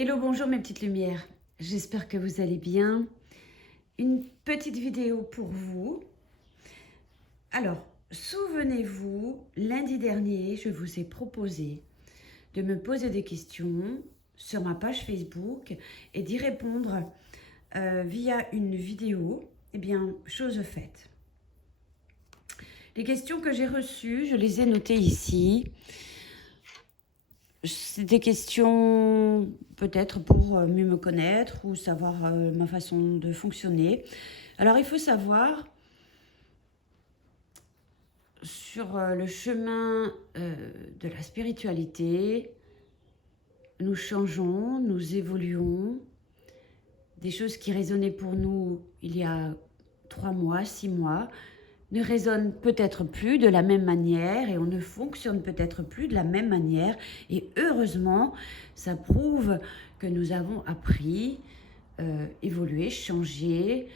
Hello, bonjour mes petites lumières. J'espère que vous allez bien. Une petite vidéo pour vous. Alors, souvenez-vous, lundi dernier, je vous ai proposé de me poser des questions sur ma page Facebook et d'y répondre via une vidéo. Eh bien, chose faite. Les questions que j'ai reçues, je les ai notées ici. C'est des questions peut-être pour mieux me connaître ou savoir ma façon de fonctionner. Alors il faut savoir, sur le chemin de la spiritualité, nous changeons, nous évoluons. Des choses qui résonnaient pour nous il y a 3 mois, 6 mois, ne résonnent peut-être plus de la même manière et on ne fonctionne peut-être plus de la même manière. Et heureusement, ça prouve que nous avons appris, évolué, changé.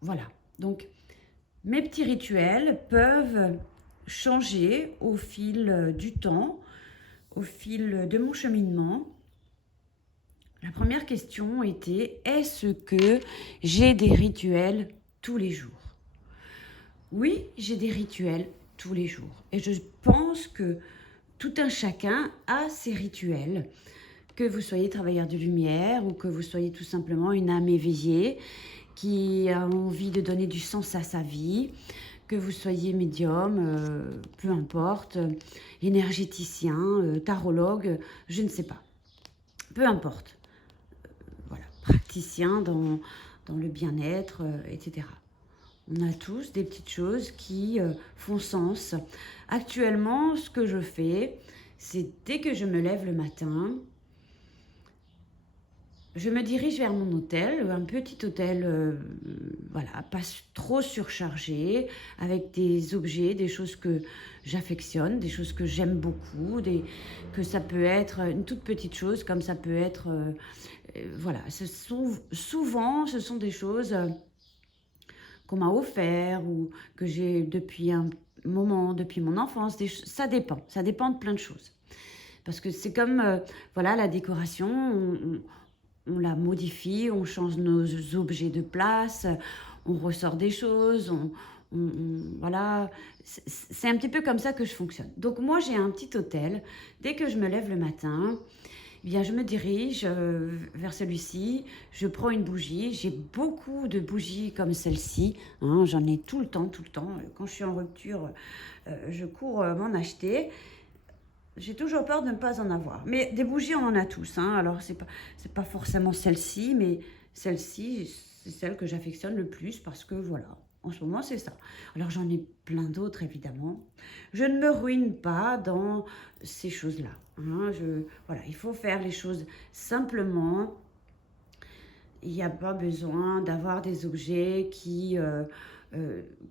Voilà. Donc, mes petits rituels peuvent changer au fil du temps, au fil de mon cheminement. La première question était, est-ce que j'ai des rituels tous les jours ? Oui, j'ai des rituels tous les jours. Et je pense que tout un chacun a ses rituels. Que vous soyez travailleur de lumière ou que vous soyez tout simplement une âme éveillée qui a envie de donner du sens à sa vie, que vous soyez médium, peu importe, énergéticien, tarologue, je ne sais pas. Peu importe. Voilà, praticien dans le bien-être, etc. On a tous des petites choses qui font sens. Actuellement, ce que je fais, c'est dès que je me lève le matin, je me dirige vers mon hôtel, un petit hôtel, voilà, pas trop surchargé, avec des objets, des choses que j'affectionne, des choses que j'aime beaucoup, que ça peut être une toute petite chose, comme ça peut être, voilà, souvent, ce sont des choses qu'on m'a offert ou que j'ai depuis un moment, depuis mon enfance. Ça dépend de plein de choses. Parce que c'est comme, voilà, la décoration, on la modifie, on change nos objets de place, on ressort des choses, voilà. C'est un petit peu comme ça que je fonctionne. Donc moi, j'ai un petit hôtel. Dès que je me lève le matin, eh bien, je me dirige vers celui-ci, je prends une bougie, j'ai beaucoup de bougies comme celle-ci, hein, j'en ai tout le temps. Quand je suis en rupture, je cours m'en acheter. J'ai toujours peur de ne pas en avoir. Mais des bougies, on en a tous, hein. Alors, c'est pas forcément celle-ci, mais celle-ci, c'est celle que j'affectionne le plus parce que voilà, en ce moment, c'est ça. Alors, j'en ai plein d'autres, évidemment. Je ne me ruine pas dans ces choses-là, hein. Voilà, il faut faire les choses simplement. Il n'y a pas besoin d'avoir des objets qui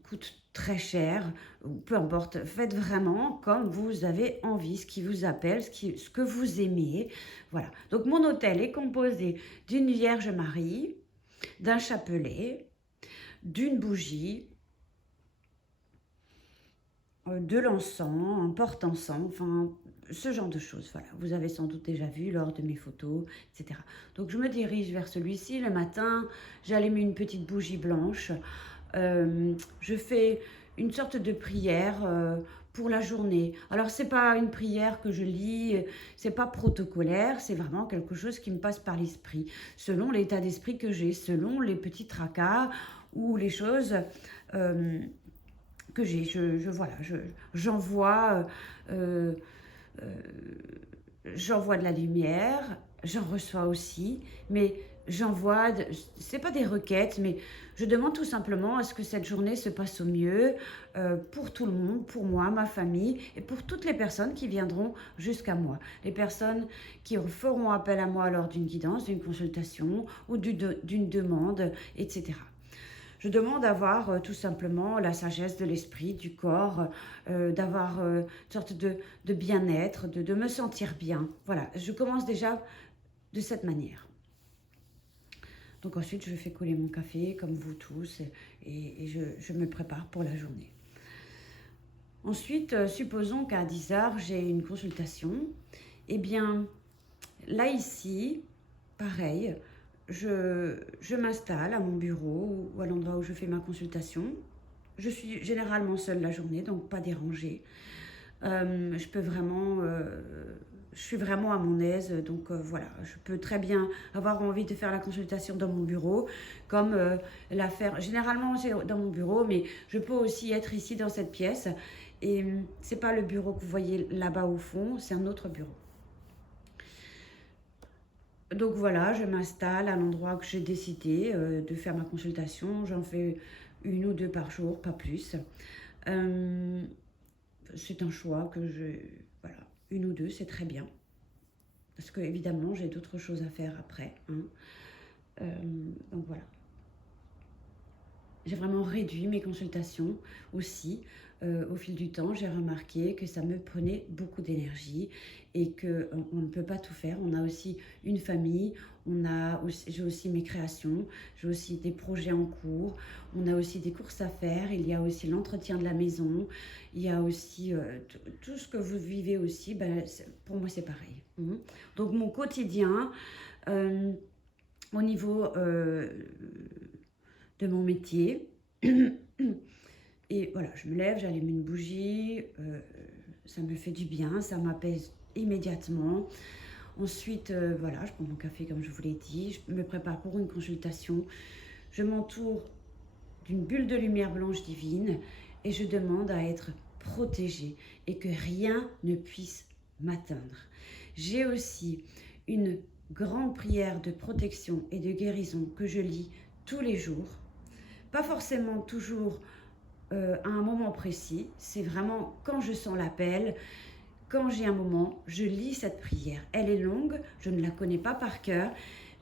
coûtent très cher, ou peu importe. Faites vraiment comme vous avez envie, ce qui vous appelle, ce que vous aimez. Voilà. Donc mon hôtel est composé d'une Vierge Marie, d'un chapelet, d'une bougie, de l'encens, un porte-encens, enfin ce genre de choses. Voilà, vous avez sans doute déjà vu lors de mes photos, etc. Donc je me dirige vers celui-ci le matin, j'allume une petite bougie blanche, je fais une sorte de prière pour la journée. Alors c'est pas une prière que je lis, c'est pas protocolaire, c'est vraiment quelque chose qui me passe par l'esprit, selon l'état d'esprit que j'ai, selon les petits tracas ou les choses que j'ai. Voilà, euh, euh, j'envoie de la lumière, j'en reçois aussi, mais c'est pas des requêtes, mais je demande tout simplement à ce que cette journée se passe au mieux pour tout le monde, pour moi, ma famille et pour toutes les personnes qui viendront jusqu'à moi. Les personnes qui feront appel à moi lors d'une guidance, d'une consultation ou d'une demande, etc. Je demande d'avoir tout simplement la sagesse de l'esprit, du corps, d'avoir une sorte de bien-être, de me sentir bien. Voilà, je commence déjà de cette manière. Donc ensuite, je fais couler mon café, comme vous tous, et je me prépare pour la journée. Ensuite, supposons qu'à 10 h, j'ai une consultation. Eh bien, là, ici, pareil, je m'installe à mon bureau ou à l'endroit où je fais ma consultation. Je suis généralement seule la journée, donc pas dérangée. Je peux vraiment, je suis vraiment à mon aise, donc voilà, je peux très bien avoir envie de faire la consultation dans mon bureau, comme la faire. Généralement, c'est dans mon bureau, mais je peux aussi être ici dans cette pièce. Et c'est pas le bureau que vous voyez là-bas au fond, c'est un autre bureau. Donc voilà, je m'installe à l'endroit que j'ai décidé de faire ma consultation. J'en fais une ou deux par jour, pas plus. C'est un choix que je... Voilà, une ou deux, c'est très bien. Parce que évidemment, j'ai d'autres choses à faire après. Hein. Donc voilà. J'ai vraiment réduit mes consultations aussi. Au fil du temps, j'ai remarqué que ça me prenait beaucoup d'énergie et qu'on ne peut pas tout faire. On a aussi une famille, j'ai aussi mes créations, j'ai aussi des projets en cours, on a aussi des courses à faire, il y a aussi l'entretien de la maison, il y a aussi tout ce que vous vivez aussi, ben, pour moi c'est pareil. Donc mon quotidien, au niveau de mon métier, et voilà, je me lève, j'allume une bougie, ça me fait du bien, ça m'apaise immédiatement. Ensuite, voilà, je prends mon café comme je vous l'ai dit, je me prépare pour une consultation, je m'entoure d'une bulle de lumière blanche divine et je demande à être protégée et que rien ne puisse m'atteindre. J'ai aussi une grande prière de protection et de guérison que je lis tous les jours, pas forcément toujours à un moment précis, c'est vraiment quand je sens l'appel, quand j'ai un moment, je lis cette prière. Elle est longue, je ne la connais pas par cœur,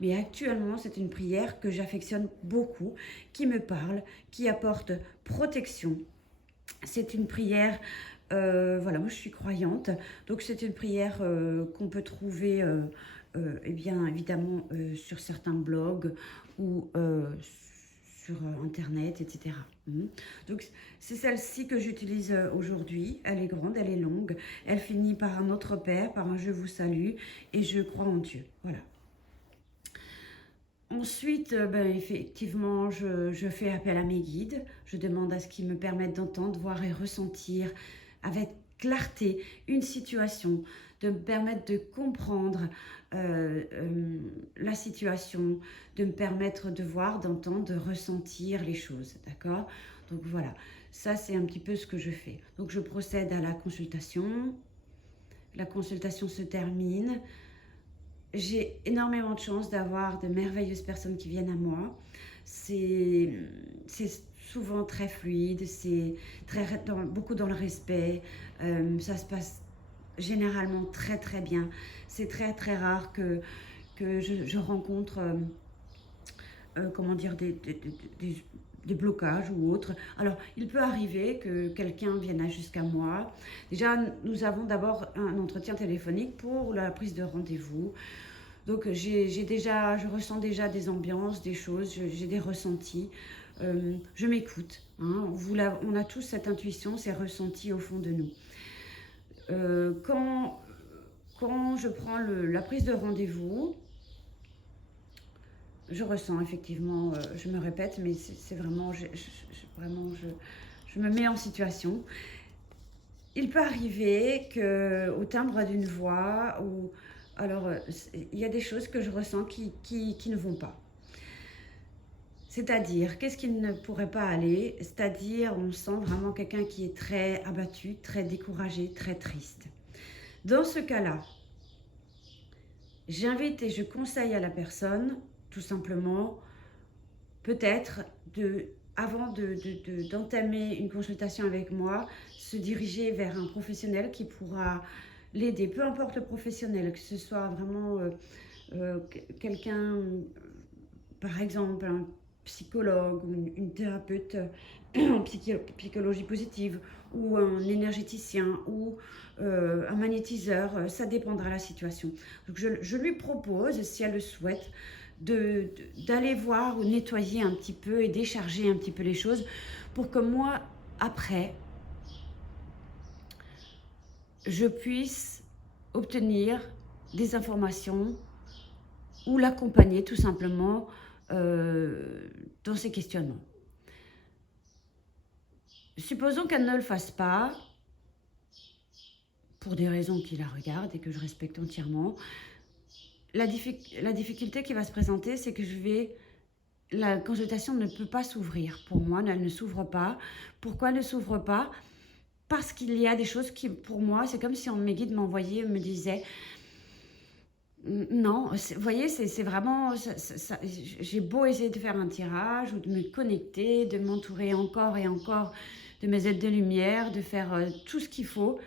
mais actuellement c'est une prière que j'affectionne beaucoup, qui me parle, qui apporte protection. C'est une prière, voilà, moi je suis croyante, donc c'est une prière qu'on peut trouver eh bien évidemment sur certains blogs ou sur Internet, etc. Donc c'est celle-ci que j'utilise aujourd'hui. Elle est grande, elle est longue. Elle finit par un Notre Père, par un Je vous salue et je crois en Dieu. Voilà. Ensuite, ben, effectivement, je fais appel à mes guides. Je demande à ce qu'ils me permettent d'entendre, voir et ressentir avec clarté une situation, de me permettre de comprendre la situation, de me permettre de voir, d'entendre, de ressentir les choses, d'accord? Donc voilà, ça c'est un petit peu ce que je fais. Donc je procède à la consultation se termine. J'ai énormément de chance d'avoir de merveilleuses personnes qui viennent à moi. C'est souvent très fluide, c'est beaucoup dans le respect. Ça se passe généralement très très bien. C'est très très rare que je rencontre comment dire, des blocages ou autres. Alors, il peut arriver que quelqu'un vienne jusqu'à moi. Déjà, nous avons d'abord un entretien téléphonique pour la prise de rendez-vous. Donc, je ressens déjà des ambiances, des choses, j'ai des ressentis. Je m'écoute. Hein. On a tous cette intuition, ces ressentis au fond de nous. Quand je prends la prise de rendez-vous, je ressens effectivement, je me répète, mais c'est vraiment, je me mets en situation. Il peut arriver qu'au timbre d'une voix, alors il y a des choses que je ressens qui ne vont pas. C'est-à-dire, qu'est-ce qui ne pourrait pas aller? C'est-à-dire, on sent vraiment quelqu'un qui est très abattu, très découragé, très triste. Dans ce cas-là, j'invite et je conseille à la personne, tout simplement, peut-être, avant d'entamer une consultation avec moi, se diriger vers un professionnel qui pourra l'aider, peu importe le professionnel, que ce soit vraiment quelqu'un, par exemple, un psychologue ou une thérapeute en psychologie positive ou un énergéticien ou un magnétiseur, ça dépendra de la situation. Donc je lui propose, si elle le souhaite, d'aller voir ou nettoyer un petit peu et décharger un petit peu les choses pour que moi, après, je puisse obtenir des informations ou l'accompagner tout simplement dans ses questionnements. Supposons qu'elle ne le fasse pas, pour des raisons qui la regardent et que je respecte entièrement. La difficulté qui va se présenter, c'est que la consultation ne peut pas s'ouvrir. Pour moi, elle ne s'ouvre pas. Pourquoi elle ne s'ouvre pas? Parce qu'il y a des choses qui, pour moi, c'est comme si mes guides m'envoyaient, me disaient non, vous voyez, c'est vraiment, j'ai beau essayer de faire un tirage ou de me connecter, de m'entourer encore et encore de mes aides de lumière, de faire tout ce qu'il faut,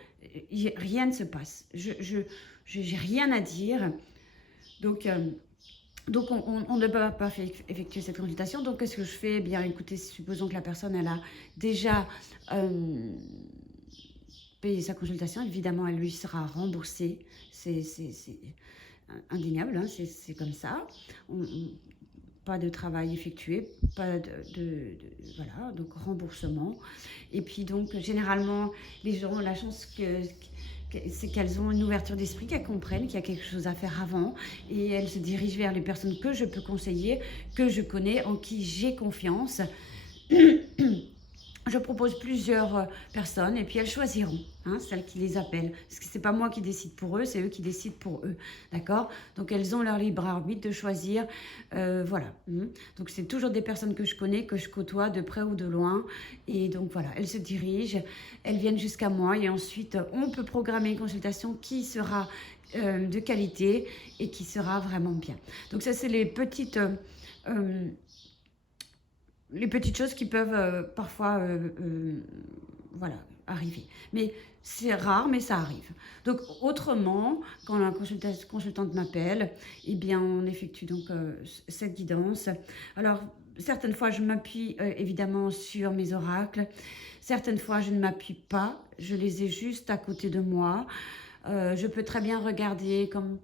rien ne se passe. J'ai rien à dire. Donc on ne peut pas effectuer cette consultation. Donc, qu'est-ce que je fais? Eh bien, écoutez, supposons que la personne, elle a déjà payé sa consultation. Évidemment, elle lui sera remboursée. C'est indéniable, hein, c'est comme ça. Pas de travail effectué, pas voilà, donc remboursement. Et puis donc, généralement, les gens ont la chance c'est qu'elles ont une ouverture d'esprit, qu'elles comprennent qu'il y a quelque chose à faire avant et elles se dirigent vers les personnes que je peux conseiller, que je connais, en qui j'ai confiance. Je propose plusieurs personnes et puis elles choisiront, hein, celles qui les appellent. Parce que ce n'est pas moi qui décide pour eux, c'est eux qui décident pour eux. D'accord? Donc elles ont leur libre arbitre de choisir. Voilà. Donc c'est toujours des personnes que je connais, que je côtoie de près ou de loin. Et donc voilà, elles se dirigent, elles viennent jusqu'à moi et ensuite on peut programmer une consultation qui sera de qualité et qui sera vraiment bien. Donc ça, c'est les petites choses qui peuvent parfois voilà, arriver. Mais c'est rare, mais ça arrive. Donc, autrement, quand la consultante m'appelle, eh bien, on effectue donc cette guidance. Alors, certaines fois, je m'appuie évidemment sur mes oracles. Certaines fois, je ne m'appuie pas. Je les ai juste à côté de moi. Je peux très bien regarder comme...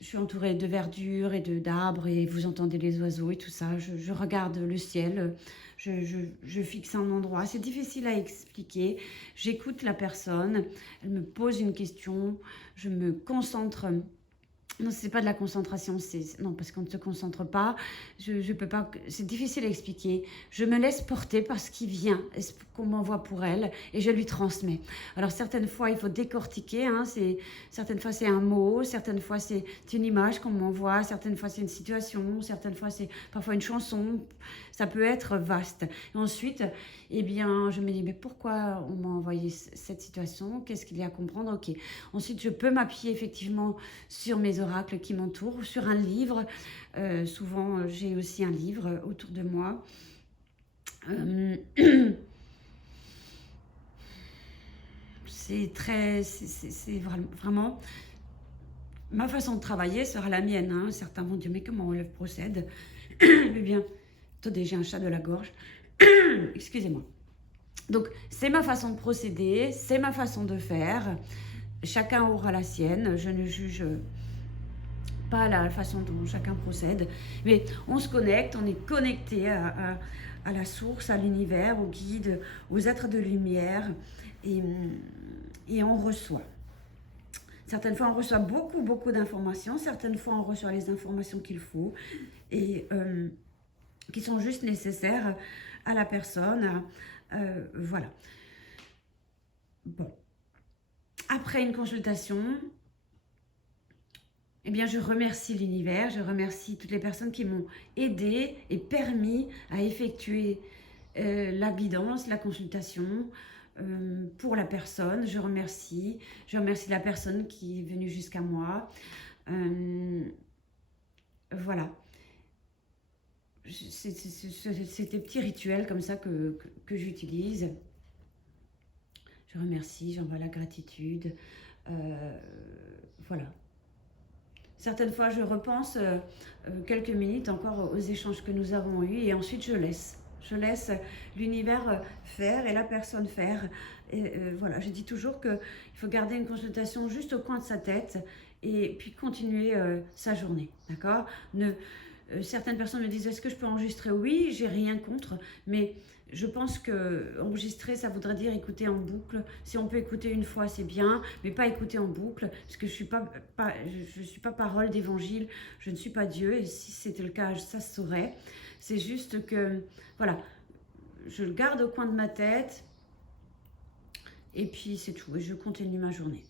Je suis entourée de verdure et d'arbres et vous entendez les oiseaux et tout ça. Je regarde le ciel, je fixe un endroit. C'est difficile à expliquer. J'écoute la personne, elle me pose une question, je me concentre. Non, c'est pas de la concentration, non, parce qu'on ne se concentre pas. Je peux pas. C'est difficile à expliquer. Je me laisse porter par ce qui vient, ce qu'on m'envoie pour elle, et je lui transmets. Alors certaines fois, il faut décortiquer. Hein, certaines fois c'est un mot, certaines fois c'est une image qu'on m'envoie, certaines fois c'est une situation, certaines fois c'est parfois une chanson. Ça peut être vaste. Et ensuite, eh bien, je me dis mais pourquoi on m'a envoyé cette situation? Qu'est-ce qu'il y a à comprendre? Ok. Ensuite, je peux m'appuyer effectivement sur mes oracles qui m'entourent, ou sur un livre. Souvent, j'ai aussi un livre autour de moi. C'est vraiment... Ma façon de travailler sera la mienne. Hein. Certains vont dire, mais comment on le procède? Eh bien, attendez, j'ai un chat de la gorge. Excusez-moi. Donc, c'est ma façon de procéder, c'est ma façon de faire. Chacun aura la sienne. Je ne juge pas la façon dont chacun procède. Mais on se connecte, on est connecté à la source, à l'univers, au guide, aux êtres de lumière. Et on reçoit. Certaines fois, on reçoit beaucoup d'informations. Certaines fois, on reçoit les informations qu'il faut et qui sont juste nécessaires à la personne. Voilà. Bon. Après une consultation, eh bien, je remercie l'univers, je remercie toutes les personnes qui m'ont aidé et permis à effectuer la guidance, la consultation pour la personne. Je remercie la personne qui est venue jusqu'à moi. Voilà. C'est des petits rituels comme ça que j'utilise. Je remercie, j'envoie la gratitude. Voilà. Certaines fois, je repense quelques minutes encore aux échanges que nous avons eus et ensuite je laisse. Je laisse l'univers faire et la personne faire. Et, voilà, je dis toujours qu'il faut garder une consultation juste au coin de sa tête et puis continuer sa journée. D'accord? certaines personnes me disent, est-ce que je peux enregistrer? Oui, j'ai rien contre, mais je pense que enregistrer, ça voudrait dire écouter en boucle. Si on peut écouter une fois, c'est bien, mais pas écouter en boucle, parce que je suis pas parole d'évangile, je ne suis pas Dieu, et si c'était le cas, ça se saurait. C'est juste que, voilà, je le garde au coin de ma tête, et puis c'est tout, et je continue ma journée.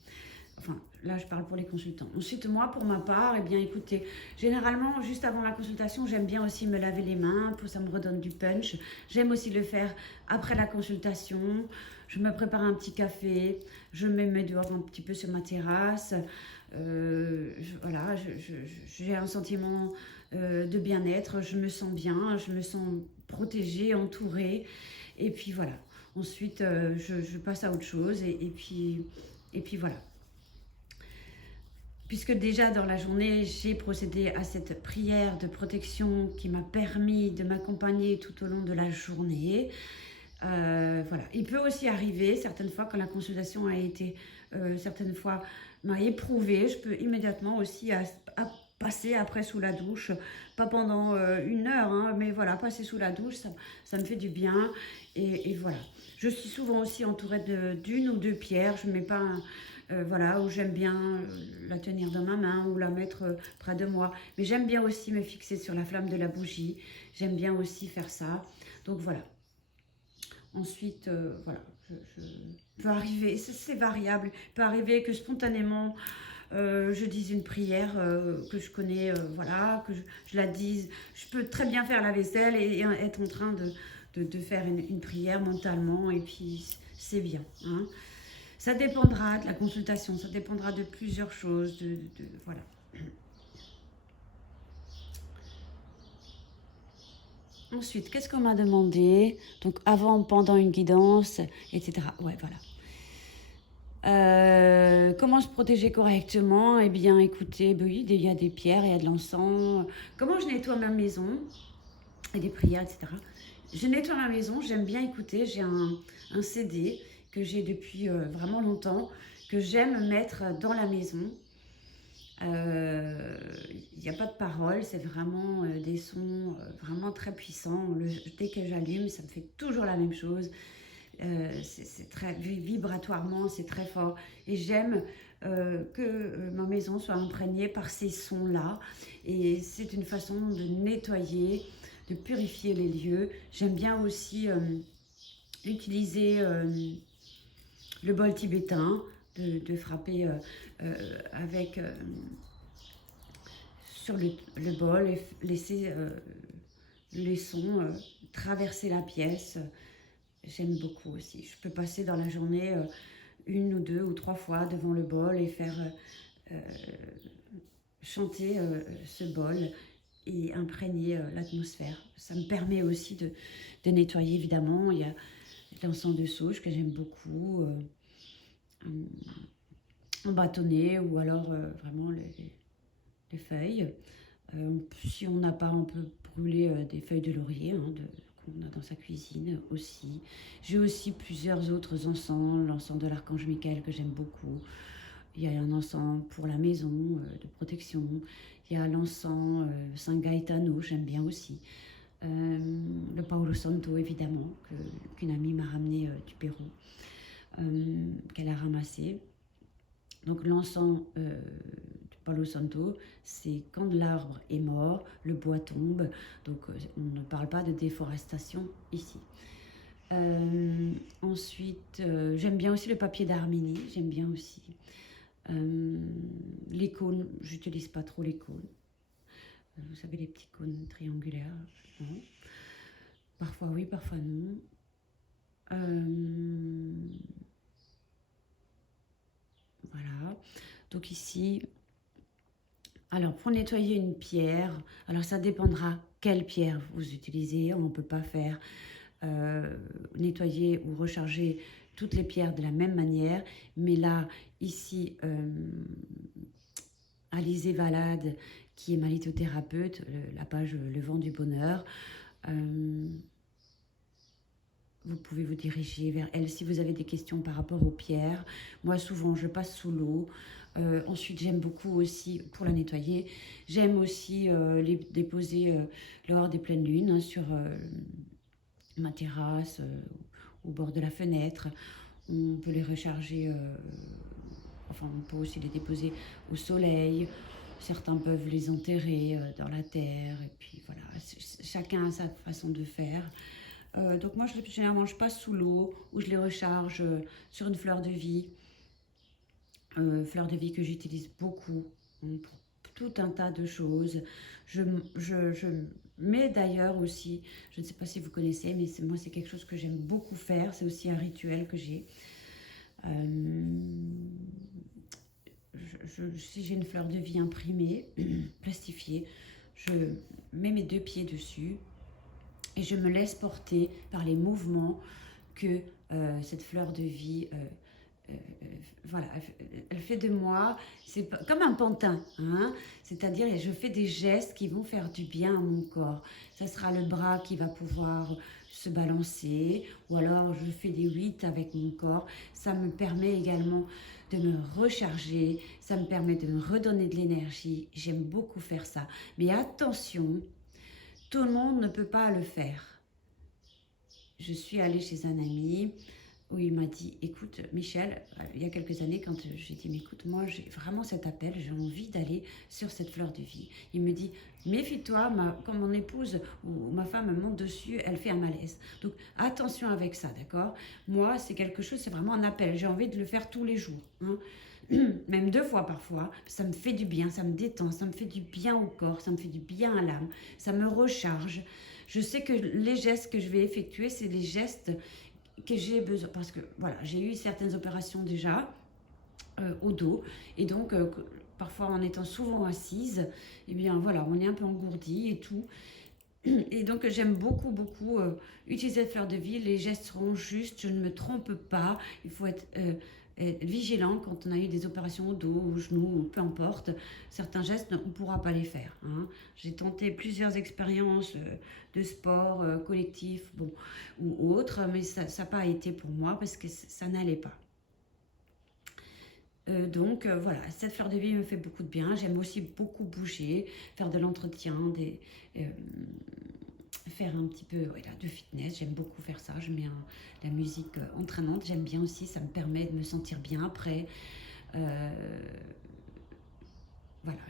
Enfin, là, je parle pour les consultants. Ensuite, moi, pour ma part, eh bien, écoutez, généralement, juste avant la consultation, j'aime bien aussi me laver les mains, pour ça me redonne du punch. J'aime aussi le faire après la consultation. Je me prépare un petit café, je me mets dehors un petit peu sur ma terrasse. Voilà, j'ai un sentiment de bien-être, je me sens bien, je me sens protégée, entourée. Et puis voilà. Ensuite, je passe à autre chose et puis voilà. Puisque déjà dans la journée, j'ai procédé à cette prière de protection qui m'a permis de m'accompagner tout au long de la journée. Voilà. Il peut aussi arriver, certaines fois, quand la consultation a été, certaines fois, m'a éprouvée, je peux immédiatement aussi passer après sous la douche, pas pendant 1 heure, hein, mais voilà, passer sous la douche, ça me fait du bien. Et voilà. Je suis souvent aussi entourée d'une ou deux pierres, je ne mets pas voilà, où j'aime bien la tenir dans ma main ou la mettre près de moi. Mais j'aime bien aussi me fixer sur la flamme de la bougie. J'aime bien aussi faire ça. Donc voilà. Ensuite, voilà, peut arriver, c'est variable. Il peut arriver que spontanément, je dise une prière que je connais, voilà, que je la dise. Je peux très bien faire la vaisselle et être en train de faire une prière mentalement. Et puis, c'est bien. Hein. Ça dépendra de la consultation, ça dépendra de plusieurs choses, voilà. Ensuite, qu'est-ce qu'on m'a demandé? Donc, avant, pendant une guidance, etc. Ouais, voilà. Comment se protéger correctement? Eh bien, écoutez, oui, il y a des pierres, il y a de l'encens. Comment je nettoie ma maison? Et des prières, etc. Je nettoie ma maison, j'aime bien écouter. J'ai un CD que j'ai depuis vraiment longtemps, que j'aime mettre dans la maison. Il n'y a pas de paroles, c'est vraiment des sons vraiment très puissants. Dès que j'allume, ça me fait toujours la même chose. C'est très vibratoirement, c'est très fort. Et j'aime que ma maison soit imprégnée par ces sons-là. Et c'est une façon de nettoyer, de purifier les lieux. J'aime bien aussi utiliser le bol tibétain, de frapper avec sur le bol et laisser les sons traverser la pièce. J'aime beaucoup aussi. Je peux passer dans la journée 1 ou 2 ou 3 fois devant le bol et faire chanter ce bol et imprégner l'atmosphère. Ça me permet aussi de nettoyer, évidemment. Il y a l'encens de sauge que j'aime beaucoup, en bâtonnet ou alors vraiment les feuilles. Si on n'a pas, on peut brûler des feuilles de laurier qu'on a dans sa cuisine aussi. J'ai aussi plusieurs autres encens, l'encens de l'archange Michael que j'aime beaucoup. Il y a un encens pour la maison de protection. Il y a l'encens Saint Gaetano, j'aime bien aussi. Le Paolo Santo, évidemment, qu'une amie m'a ramené du Pérou, qu'elle a ramassé. Donc l'encens du Palo Santo, c'est quand l'arbre est mort, le bois tombe. Donc on ne parle pas de déforestation ici. Ensuite, j'aime bien aussi le papier d'Arménie, j'aime bien aussi. Les cônes, j'utilise pas trop les cônes. Vous savez, les petits cônes triangulaires. Non. Parfois oui, parfois non. Voilà. Donc ici, alors pour nettoyer une pierre, alors ça dépendra quelle pierre vous utilisez. On ne peut pas faire nettoyer ou recharger toutes les pierres de la même manière. Mais là, ici, Alizé Valade, qui est ma lithothérapeute, la page Le Vent du Bonheur, vous pouvez vous diriger vers elle si vous avez des questions par rapport aux pierres. Moi, souvent, je passe sous l'eau. Ensuite, j'aime beaucoup aussi, pour la nettoyer, j'aime aussi les déposer lors des pleines lunes, hein, sur ma terrasse, au bord de la fenêtre. On peut les recharger, enfin on peut aussi les déposer au soleil. Certains peuvent les enterrer dans la terre. Et puis voilà, chacun a sa façon de faire. Donc moi, généralement, je passe sous l'eau ou je les recharge sur une fleur de vie. Fleur de vie que j'utilise beaucoup, hein, pour tout un tas de choses. Je mets d'ailleurs aussi, je ne sais pas si vous connaissez, mais moi c'est quelque chose que j'aime beaucoup faire. C'est aussi un rituel que j'ai. Euh, si j'ai une fleur de vie imprimée, plastifiée, je mets mes 2 pieds dessus et je me laisse porter par les mouvements que cette fleur de vie voilà, elle fait de moi, c'est comme un pantin, hein, c'est-à-dire je fais des gestes qui vont faire du bien à mon corps. Ça sera le bras qui va pouvoir se balancer, ou alors je fais des 8 avec mon corps. Ça me permet également de me recharger, ça me permet de me redonner de l'énergie. J'aime beaucoup faire ça. Mais attention, tout le monde ne peut pas le faire. Je suis allée chez un ami où il m'a dit, écoute Michel, il y a quelques années quand j'ai dit, mais écoute, moi j'ai vraiment cet appel, j'ai envie d'aller sur cette fleur de vie. Il me dit, méfie-toi, quand mon épouse ou ma femme monte dessus, elle fait un malaise. Donc attention avec ça, d'accord? Moi c'est quelque chose, c'est vraiment un appel, j'ai envie de le faire tous les jours, hein. Même 2 fois parfois, ça me fait du bien, ça me détend, ça me fait du bien au corps, ça me fait du bien à l'âme, ça me recharge. Je sais que les gestes que je vais effectuer, c'est les gestes que j'ai besoin, parce que voilà, j'ai eu certaines opérations déjà au dos, et donc parfois en étant souvent assise, et bien voilà, on est un peu engourdi et tout. Et donc j'aime beaucoup utiliser cette fleur de vie. Les gestes seront justes, je ne me trompe pas. Il faut être vigilant quand on a eu des opérations au dos, au genou, peu importe. Certains gestes, on ne pourra pas les faire, hein. J'ai tenté plusieurs expériences de sport collectif, bon, ou autre, mais ça n'a pas été pour moi parce que ça n'allait pas. Donc voilà, cette fleur de vie me fait beaucoup de bien. J'aime aussi beaucoup bouger, faire de l'entretien, faire un petit peu voilà, de fitness. J'aime beaucoup faire ça. Je mets la musique entraînante. J'aime bien aussi, ça me permet de me sentir bien après. Voilà,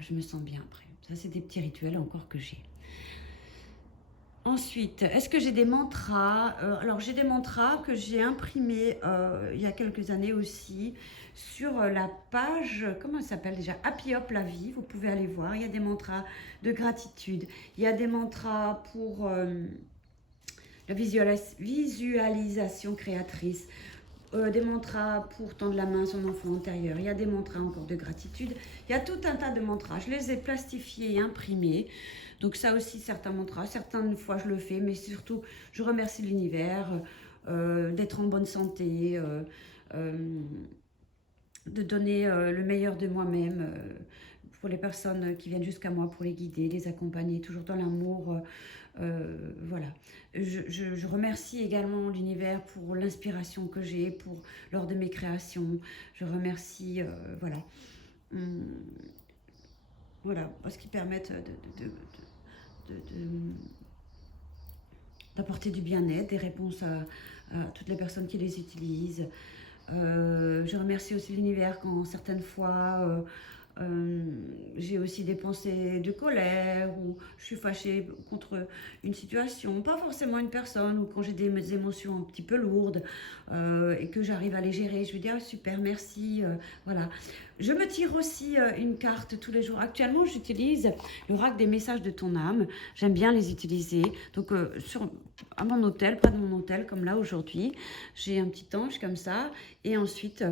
je me sens bien après. Ça, c'est des petits rituels encore que j'ai. Ensuite, est-ce que j'ai des mantras? Alors, j'ai des mantras que j'ai imprimés il y a quelques années aussi sur la page, comment elle s'appelle déjà? Happy Hop la vie, vous pouvez aller voir. Il y a des mantras de gratitude. Il y a des mantras pour la visualisation créatrice. Des mantras pour tendre la main à son enfant intérieur. Il y a des mantras encore de gratitude. Il y a tout un tas de mantras. Je les ai plastifiés et imprimés. Donc ça aussi, certains mantras, certaines fois je le fais, mais surtout, je remercie l'univers d'être en bonne santé, de donner le meilleur de moi-même pour les personnes qui viennent jusqu'à moi, pour les guider, les accompagner, toujours dans l'amour. Voilà. Je remercie également l'univers pour l'inspiration que j'ai lors de mes créations. Je remercie, voilà. Voilà, parce qu'ils permettent d'apporter du bien-être, des réponses à toutes les personnes qui les utilisent. Je remercie aussi l'univers quand certaines fois j'ai aussi des pensées de colère ou je suis fâchée contre une situation, pas forcément une personne, ou quand j'ai des émotions un petit peu lourdes et que j'arrive à les gérer, je vais dire super, merci, voilà. Je me tire aussi une carte tous les jours. Actuellement, j'utilise l'oracle des messages de ton âme. J'aime bien les utiliser. Donc, à mon hôtel, près de mon hôtel, comme là aujourd'hui, j'ai un petit ange comme ça. Et ensuite,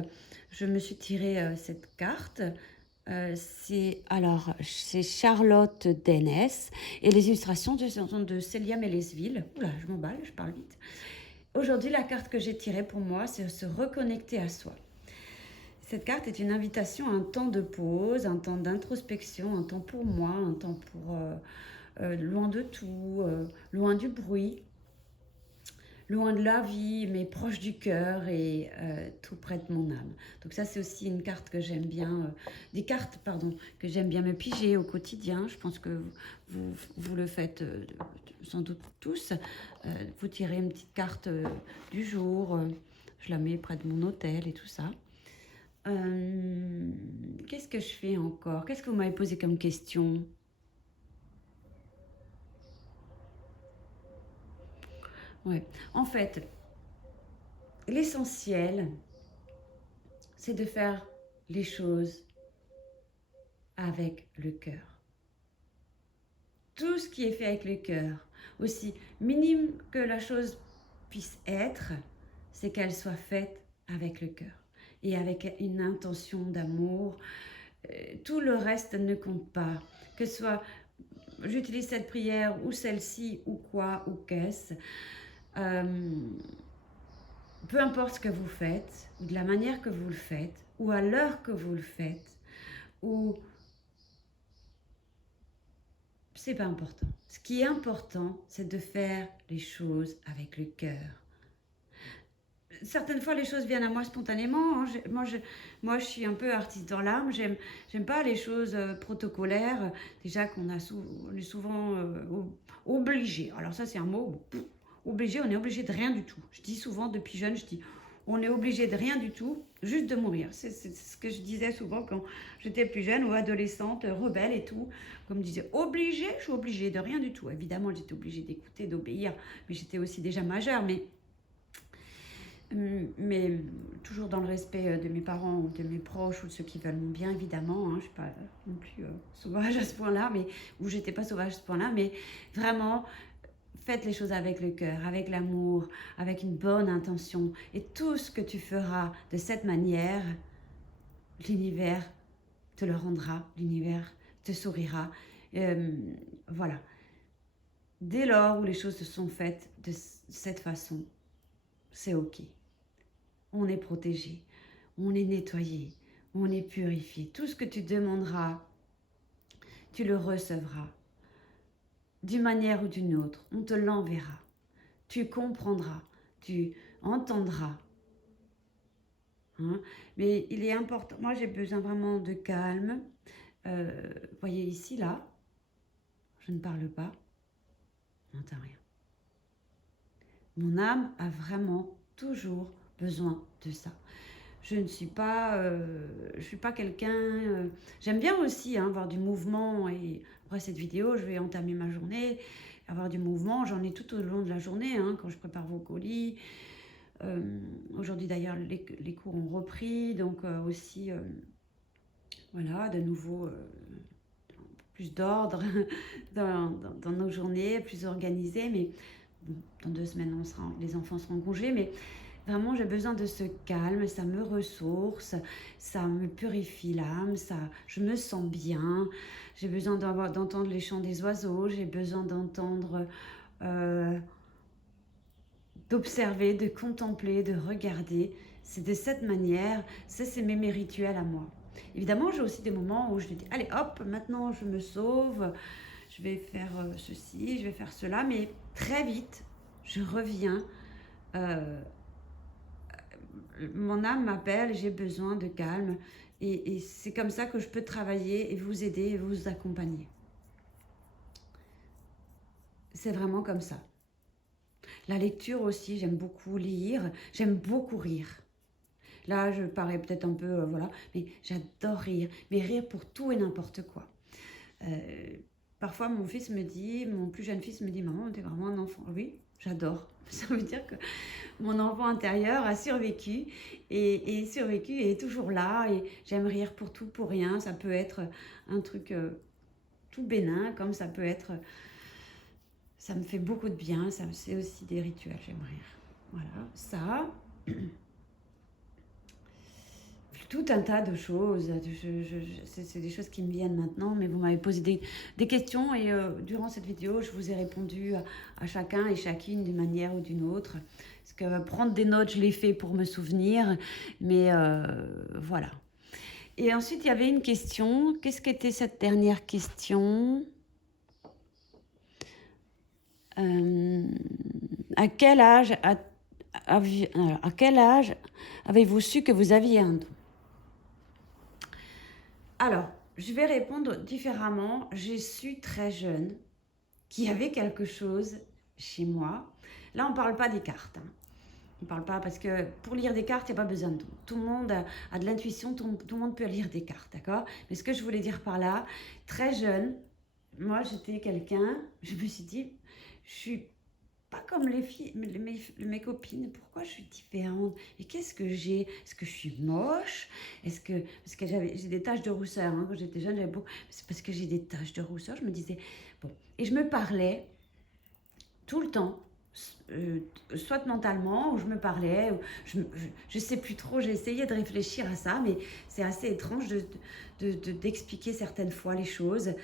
je me suis tiré cette carte. C'est Charlotte Dennes et les illustrations sont de Célia Mélesville. Oula, je m'emballe, je parle vite. Aujourd'hui, la carte que j'ai tirée pour moi, c'est se reconnecter à soi. Cette carte est une invitation à un temps de pause, un temps d'introspection, un temps pour moi, un temps pour loin de tout, loin du bruit. loin de la vie, mais proche du cœur et tout près de mon âme. Donc ça, c'est aussi une carte que j'aime bien, des cartes, pardon, que j'aime bien me piger au quotidien. Je pense que vous le faites sans doute tous. Vous tirez une petite carte du jour, je la mets près de mon hôtel et tout ça. Qu'est-ce que je fais encore? Qu'est-ce que vous m'avez posé comme question? Ouais. En fait, l'essentiel, c'est de faire les choses avec le cœur. Tout ce qui est fait avec le cœur, aussi minime que la chose puisse être, c'est qu'elle soit faite avec le cœur et avec une intention d'amour. Tout le reste ne compte pas. Que ce soit, j'utilise cette prière ou celle-ci ou quoi ou qu'est-ce. Peu importe ce que vous faites, ou de la manière que vous le faites, ou à l'heure que vous le faites, ou c'est pas important. Ce qui est important, c'est de faire les choses avec le cœur. Certaines fois, les choses viennent à moi spontanément. Hein. Moi, je suis un peu artiste dans l'âme. J'aime pas les choses protocolaires. Déjà qu'on on est souvent obligé. Alors ça, c'est un mot. Obligé, on est obligé de rien du tout. Je dis souvent, depuis jeune, je dis, on est obligé de rien du tout, juste de mourir. C'est ce que je disais souvent quand j'étais plus jeune ou adolescente, rebelle et tout. Comme je disais, obligé, je suis obligée de rien du tout. Évidemment, j'étais obligée d'écouter, d'obéir, mais j'étais aussi déjà majeure. Mais toujours dans le respect de mes parents ou de mes proches ou de ceux qui veulent mon bien, évidemment. Hein, je ne suis pas non plus sauvage à ce point-là, ou j'étais pas sauvage à ce point-là, mais vraiment, faites les choses avec le cœur, avec l'amour, avec une bonne intention. Et tout ce que tu feras de cette manière, l'univers te le rendra, l'univers te sourira. Voilà. Dès lors où les choses se sont faites de cette façon, c'est OK. On est protégé, on est nettoyé, on est purifié. Tout ce que tu demanderas, tu le recevras. D'une manière ou d'une autre, on te l'enverra. Tu comprendras, tu entendras. Hein? Mais il est important, moi j'ai besoin vraiment de calme. Voyez ici, là, je ne parle pas, je n'entends rien. Mon âme a vraiment toujours besoin de ça. Je ne suis pas, quelqu'un. J'aime bien aussi avoir du mouvement. Et après cette vidéo, je vais entamer ma journée, avoir du mouvement. J'en ai tout au long de la journée, hein, quand je prépare vos colis. Aujourd'hui d'ailleurs, les cours ont repris, donc aussi, voilà, de nouveau plus d'ordre dans nos journées, plus organisé. Mais bon, dans 2 semaines, les enfants seront en congé, mais vraiment, j'ai besoin de ce calme, ça me ressource, ça me purifie l'âme, je me sens bien. J'ai besoin d'entendre les chants des oiseaux, j'ai besoin d'entendre, d'observer, de contempler, de regarder. C'est de cette manière, c'est mes rituels à moi. Évidemment, j'ai aussi des moments où je me dis, allez hop, maintenant je me sauve, je vais faire ceci, je vais faire cela, mais très vite, je reviens. Mon âme m'appelle, j'ai besoin de calme. Et c'est comme ça que je peux travailler et vous aider et vous accompagner. C'est vraiment comme ça. La lecture aussi, j'aime beaucoup lire, j'aime beaucoup rire. Là, je parais peut-être un peu, voilà, mais j'adore rire. Mais rire pour tout et n'importe quoi. Parfois, mon plus jeune fils me dit, maman, t'es vraiment un enfant. Oui, j'adore. Ça veut dire que mon enfant intérieur a survécu et survécu et est toujours là. Et j'aime rire pour tout, pour rien. Ça peut être un truc tout bénin, comme ça peut être... Ça me fait beaucoup de bien. C'est aussi des rituels, j'aime rire. Voilà, ça... Tout un tas de choses. C'est des choses qui me viennent maintenant, mais vous m'avez posé des questions et durant cette vidéo, je vous ai répondu à chacun et chacune d'une manière ou d'une autre. Parce que prendre des notes, je l'ai fait pour me souvenir, mais voilà. Et ensuite, il y avait une question. Qu'est-ce qu'était cette dernière question ? à quel âge avez-vous su que vous aviez un don? Alors, je vais répondre différemment. J'ai su très jeune qu'il y avait quelque chose chez moi. Là, on ne parle pas des cartes, hein. On ne parle pas parce que pour lire des cartes, il n'y a pas besoin de don. Tout le monde a de l'intuition, tout le monde peut lire des cartes, d'accord? Mais ce que je voulais dire par là, très jeune, moi j'étais quelqu'un, je me suis dit, je suis pas comme les filles, mes copines, pourquoi je suis différente? Et qu'est-ce que j'ai? Est-ce que je suis moche? Parce que j'ai des taches de rousseur, hein, quand j'étais jeune, j'avais beaucoup, c'est parce que j'ai des taches de rousseur, je me disais, bon, et je me parlais tout le temps, soit mentalement, ou je me parlais, ou je sais plus trop, j'ai essayé de réfléchir à ça, mais c'est assez étrange d'expliquer certaines fois les choses.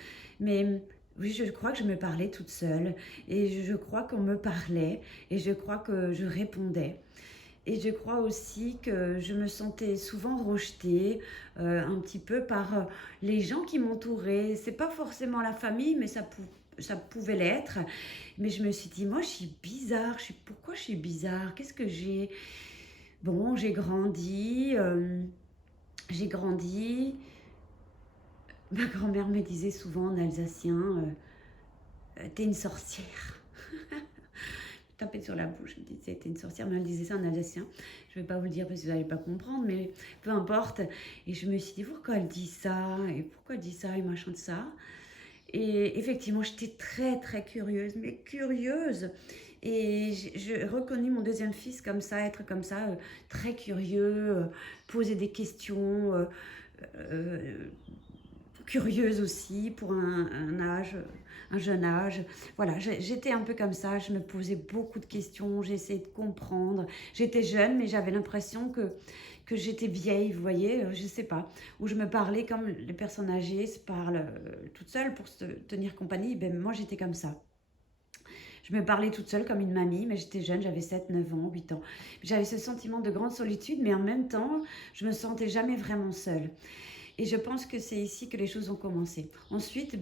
Mais oui, je crois que je me parlais toute seule, et je crois qu'on me parlait, et je crois que je répondais. Et je crois aussi que je me sentais souvent rejetée un petit peu par les gens qui m'entouraient. C'est pas forcément la famille, mais ça pouvait l'être. Mais je me suis dit, moi, je suis bizarre. Pourquoi je suis bizarre? Qu'est-ce que j'ai? Bon, j'ai grandi. Ma grand-mère me disait souvent en alsacien, t'es une sorcière. Taper sur la bouche, je me disais, t'es une sorcière, mais elle disait ça en alsacien. Je ne vais pas vous le dire parce que vous n'allez pas comprendre, mais peu importe. Et je me suis dit, pourquoi elle dit ça? Et pourquoi elle dit ça? Et machin de ça. Et effectivement, j'étais très, très curieuse, mais curieuse. Et j'ai reconnu mon deuxième fils comme ça, être comme ça, très curieux, poser des questions, euh, curieuse aussi pour un jeune âge. Voilà, j'étais un peu comme ça, je me posais beaucoup de questions, j'essayais de comprendre. J'étais jeune, mais j'avais l'impression que j'étais vieille, vous voyez, je sais pas. Où je me parlais comme les personnes âgées se parlent toutes seules pour se tenir compagnie. Ben, moi, j'étais comme ça. Je me parlais toute seule comme une mamie, mais j'étais jeune, j'avais 7, 9 ans, 8 ans. J'avais ce sentiment de grande solitude, mais en même temps, je me sentais jamais vraiment seule. Et je pense que c'est ici que les choses ont commencé. Ensuite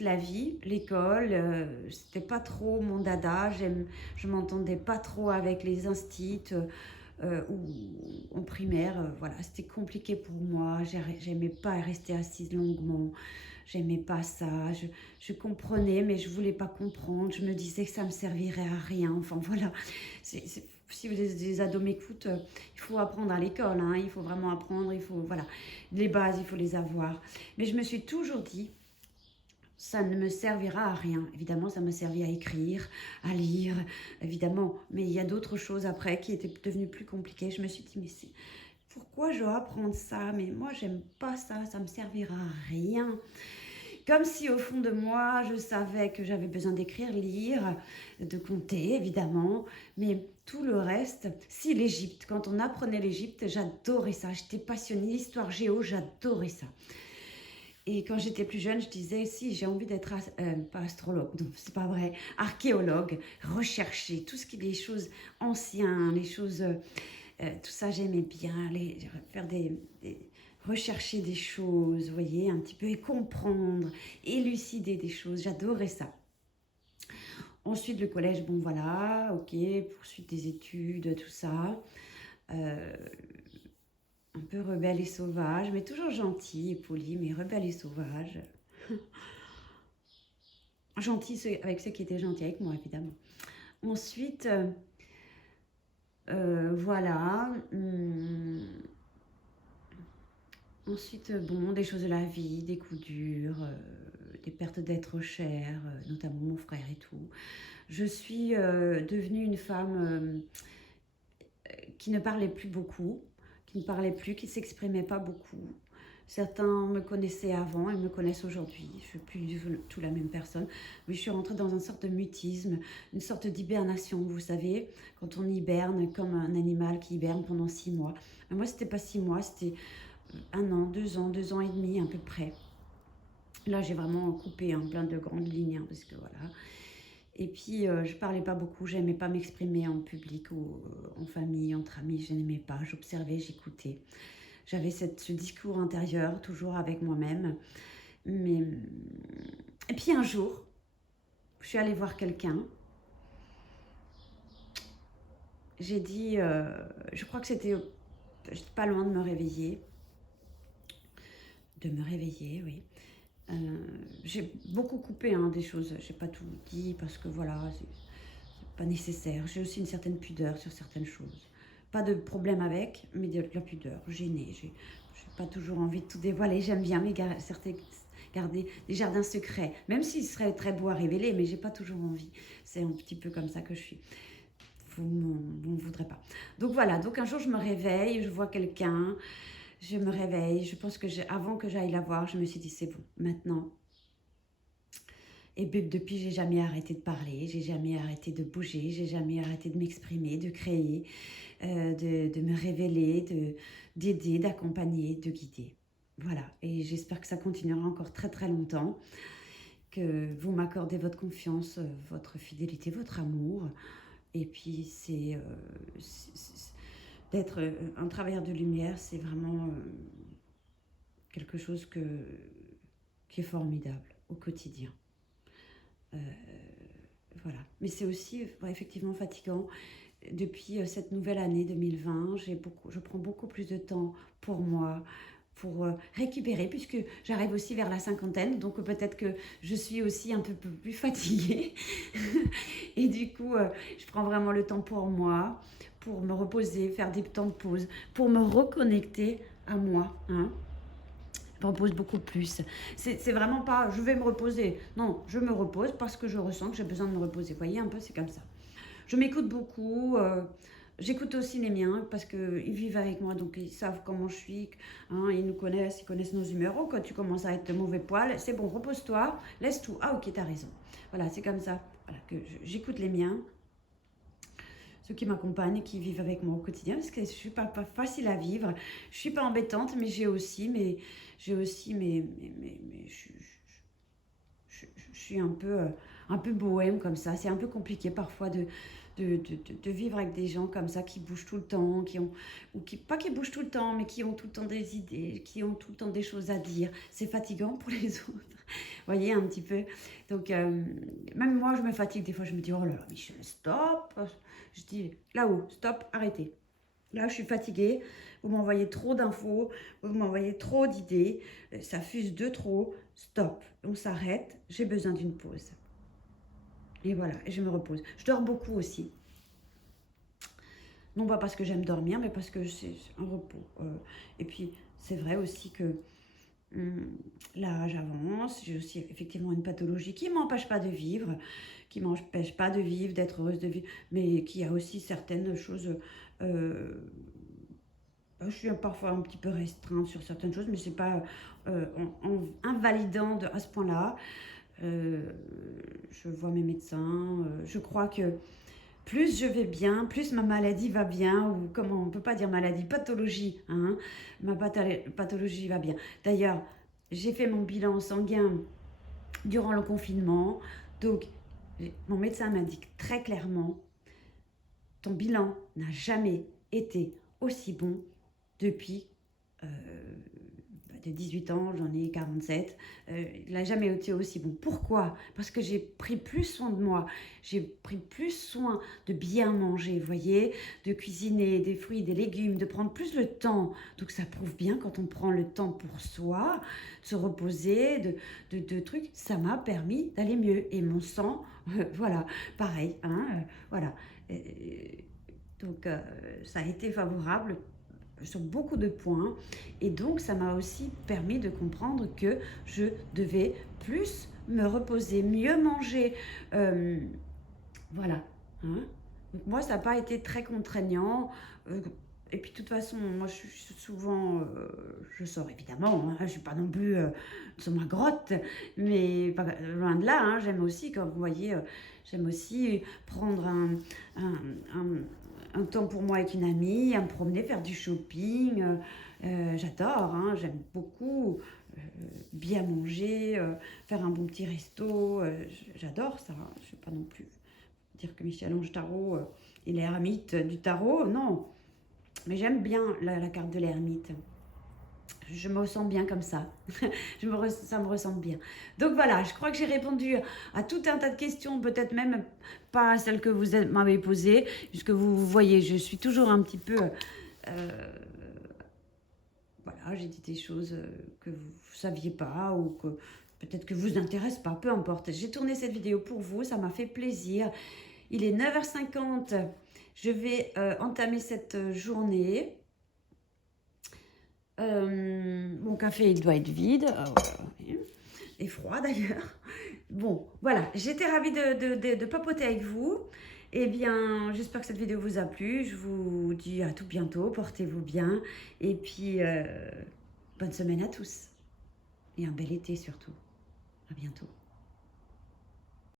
la vie, l'école, c'était pas trop mon dada. Je m'entendais pas trop avec les instits ou en primaire. Voilà, c'était compliqué pour moi. J'aimais pas rester assise longuement. J'aimais pas ça. Je comprenais, mais je voulais pas comprendre. Je me disais que ça me servirait à rien. Enfin voilà. Si les ados m'écoutent, il faut apprendre à l'école, hein, il faut vraiment apprendre, voilà, les bases, il faut les avoir. Mais je me suis toujours dit, ça ne me servira à rien. Évidemment, ça m'a servi à écrire, à lire, évidemment. Mais il y a d'autres choses après qui étaient devenues plus compliquées. Je me suis dit, mais pourquoi je dois apprendre ça? Mais moi, j'aime pas ça, ça me servira à rien. Comme si au fond de moi, je savais que j'avais besoin d'écrire, lire, de compter, évidemment. Mais tout le reste, si l'Égypte, quand on apprenait l'Égypte, j'adorais ça. J'étais passionnée, l'histoire géo, j'adorais ça. Et quand j'étais plus jeune, je disais, si, j'ai envie d'être, pas astrologue, non, c'est pas vrai, archéologue, rechercher tout ce qui est les choses anciennes, les choses, tout ça, j'aimais bien, faire rechercher des choses, vous voyez, un petit peu, et comprendre, élucider des choses, j'adorais ça. Ensuite, le collège, bon voilà, ok, poursuite des études, tout ça. Un peu rebelle et sauvage, mais toujours gentil et poli, mais rebelle et sauvage. Gentil avec ceux qui étaient gentils avec moi, évidemment. Ensuite, voilà. Ensuite, bon, des choses de la vie, des coups durs, des pertes d'êtres chers, notamment mon frère et tout. Je suis devenue une femme qui ne parlait plus beaucoup, qui ne ne s'exprimait pas beaucoup. Certains me connaissaient avant et me connaissent aujourd'hui. Je ne suis plus du tout la même personne. Mais je suis rentrée dans une sorte de mutisme, une sorte d'hibernation. Vous savez, quand on hiberne comme un animal qui hiberne pendant 6 mois. Mais moi, c'était pas 6 mois, c'était 1 an, 2 ans et demi à peu près. Là, j'ai vraiment coupé plein de grandes lignes, hein, parce que voilà. Et puis, je parlais pas beaucoup, j'aimais pas m'exprimer en public ou en famille, entre amis, je n'aimais pas. J'observais, j'écoutais. J'avais ce discours intérieur, toujours avec moi-même. Mais... Et puis un jour, je suis allée voir quelqu'un. j'ai dit, je crois que j'étais pas loin de me réveiller. Oui. J'ai beaucoup coupé hein, des choses, j'ai pas tout dit parce que voilà, c'est pas nécessaire. J'ai aussi une certaine pudeur sur certaines choses. Pas de problème avec, mais de la pudeur, gênée. J'ai pas toujours envie de tout dévoiler. J'aime bien garder des jardins secrets, même s'ils seraient très beaux à révéler, mais j'ai pas toujours envie. C'est un petit peu comme ça que je suis. Vous ne voudrez pas. Donc voilà, donc un jour je me réveille, je vois quelqu'un, je me réveille, je pense que avant que j'aille la voir, je me suis dit c'est bon, maintenant. Et depuis, j'ai jamais arrêté de parler, j'ai jamais arrêté de bouger, j'ai jamais arrêté de m'exprimer, de créer, de me révéler, d'aider, d'accompagner, de guider. Voilà, et j'espère que ça continuera encore très très longtemps, que vous m'accordez votre confiance, votre fidélité, votre amour. Et puis, d'être un travailleur de lumière, c'est vraiment quelque chose qui est formidable au quotidien. Voilà. Mais c'est aussi effectivement fatigant. Depuis cette nouvelle année 2020, je prends beaucoup plus de temps pour moi, pour récupérer, puisque j'arrive aussi vers la cinquantaine, donc peut-être que je suis aussi un peu plus fatiguée. Et du coup, je prends vraiment le temps pour moi, pour me reposer, faire des temps de pause, pour me reconnecter à moi. Hein. Je me repose beaucoup plus. C'est vraiment pas je vais me reposer. Non, je me repose parce que je ressens que j'ai besoin de me reposer. Vous voyez un peu, c'est comme ça. Je m'écoute beaucoup. J'écoute aussi les miens parce qu'ils vivent avec moi, donc ils savent comment je suis. Hein, ils connaissent nos humeurs. Oh, quand tu commences à être de mauvais poil, c'est bon, repose-toi, laisse tout. Ah, ok, t'as raison. Voilà, c'est comme ça. Voilà, que j'écoute les miens, ceux qui m'accompagnent, qui vivent avec moi au quotidien, parce que je suis pas facile à vivre. Je suis pas embêtante, mais j'ai aussi mes, je suis un peu bohème comme ça. C'est un peu compliqué parfois de vivre avec des gens comme ça qui bougent tout le temps, pas qui bougent tout le temps, mais qui ont tout le temps des idées, qui ont tout le temps des choses à dire. C'est fatigant pour les autres. Vous voyez un petit peu. Donc, même moi, je me fatigue. Des fois, je me dis, oh là là, Michel, stop. Je dis, là-haut, stop, arrêtez. Là, je suis fatiguée. Vous m'envoyez trop d'infos, vous m'envoyez trop d'idées. Ça fuse de trop. Stop, on s'arrête. J'ai besoin d'une pause. Et voilà, et je me repose. Je dors beaucoup aussi. Non pas parce que j'aime dormir, mais parce que c'est un repos. Et puis, c'est vrai aussi que là, j'avance. J'ai aussi effectivement une pathologie qui ne m'empêche pas de vivre, d'être heureuse de vivre, mais qui a aussi certaines choses. Je suis parfois un petit peu restreinte sur certaines choses, mais c'est pas invalidant à ce point-là. Je vois mes médecins. Je crois que plus je vais bien, plus ma maladie va bien, ou comment on peut pas dire maladie, pathologie, hein, ma pathologie va bien. D'ailleurs, j'ai fait mon bilan sanguin durant le confinement, donc mon médecin m'indique très clairement, ton bilan n'a jamais été aussi bon depuis de 18 ans, j'en ai 47, il n'a jamais été aussi bon. Pourquoi? Parce que j'ai pris plus soin de moi, j'ai pris plus soin de bien manger, vous voyez, de cuisiner des fruits, des légumes, de prendre plus le temps. Donc ça prouve bien quand on prend le temps pour soi, de se reposer, de trucs, ça m'a permis d'aller mieux. Et mon sang, voilà, pareil, hein, voilà. Donc ça a été favorable sur beaucoup de points, et donc ça m'a aussi permis de comprendre que je devais plus me reposer, mieux manger, voilà. Hein. Donc moi, ça n'a pas été très contraignant. Et puis de toute façon, moi je suis souvent, je sors évidemment, hein, je ne suis pas non plus sur ma grotte, mais pas, loin de là, hein, j'aime aussi, comme vous voyez, j'aime aussi prendre un temps pour moi avec une amie, à me promener, faire du shopping. J'adore, hein, j'aime beaucoup bien manger, faire un bon petit resto. J'adore ça. Hein. Je ne vais pas non plus dire que Michel-Ange Tarot, il est ermite du tarot. Non, mais j'aime bien la carte de l'ermite. je me sens bien comme ça. Ça me ressemble bien. Donc voilà, je crois que j'ai répondu à tout un tas de questions, peut-être même pas à celles que vous m'avez posées, puisque vous voyez, je suis toujours un petit peu... voilà, j'ai dit des choses que vous ne saviez pas ou que peut-être que vous intéressent pas, peu importe. J'ai tourné cette vidéo pour vous, ça m'a fait plaisir. Il est 9h50, je vais entamer cette journée. Mon café, il doit être vide, et froid d'ailleurs. Bon, voilà, j'étais ravie de papoter avec vous. Eh bien, j'espère que cette vidéo vous a plu. Je vous dis à tout bientôt, portez-vous bien. Et puis, bonne semaine à tous. Et un bel été surtout. À bientôt.